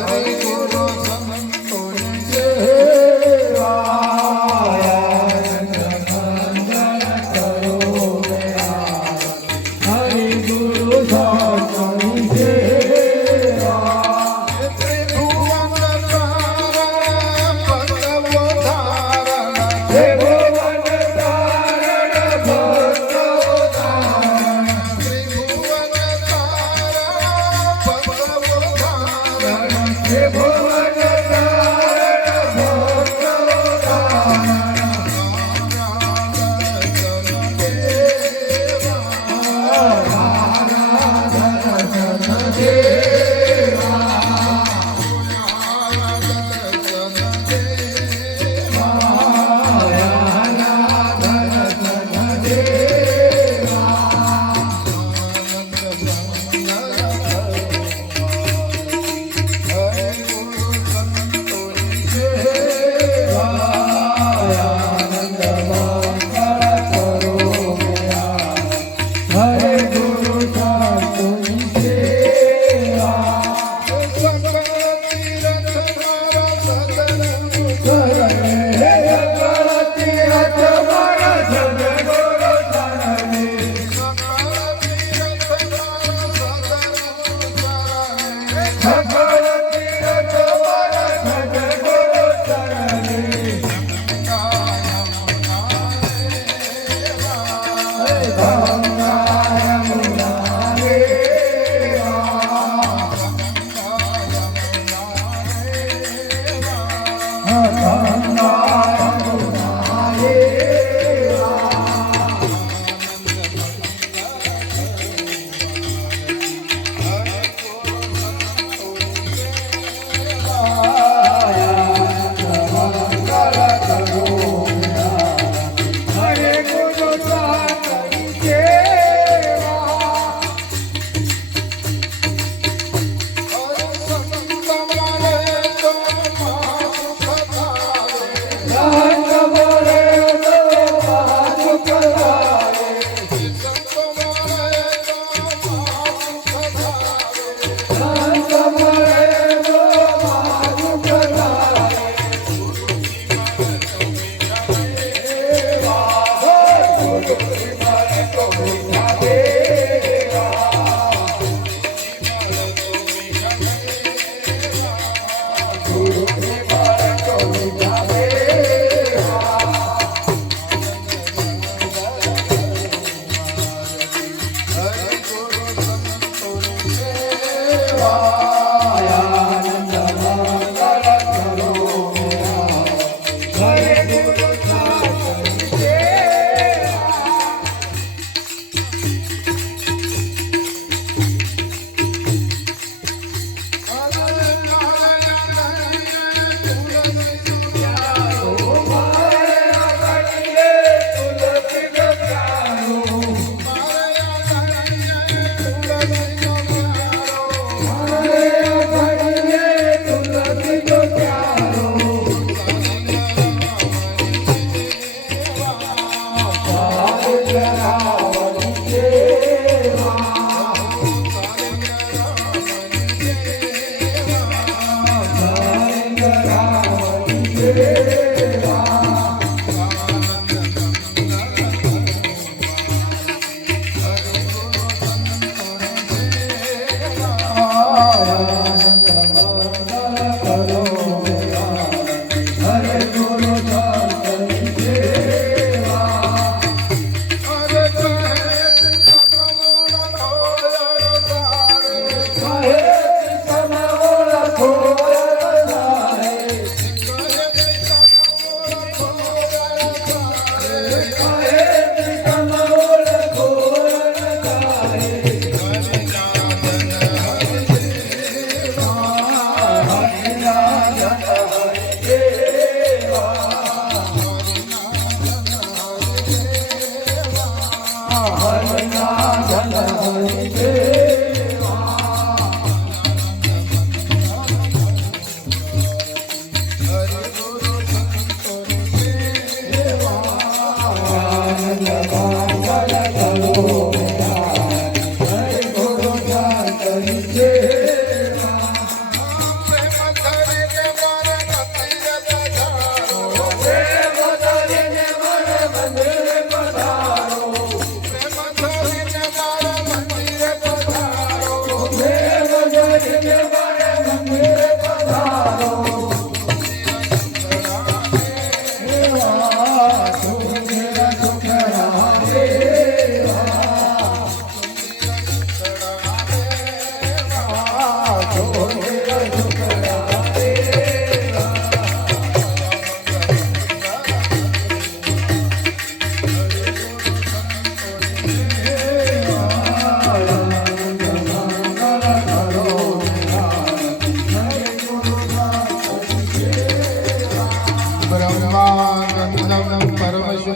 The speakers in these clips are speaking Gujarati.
Hare Ah.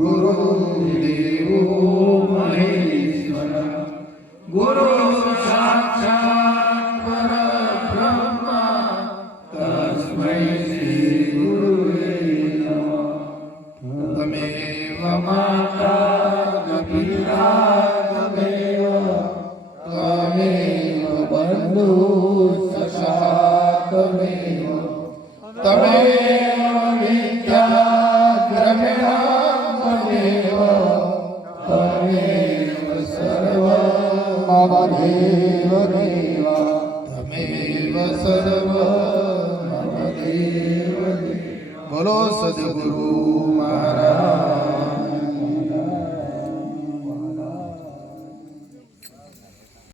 गुरुं देवो महे મમ દેવ તમેવ સર્વ મમ દેવ દેવા બોલો સદગુરુ મહારાજ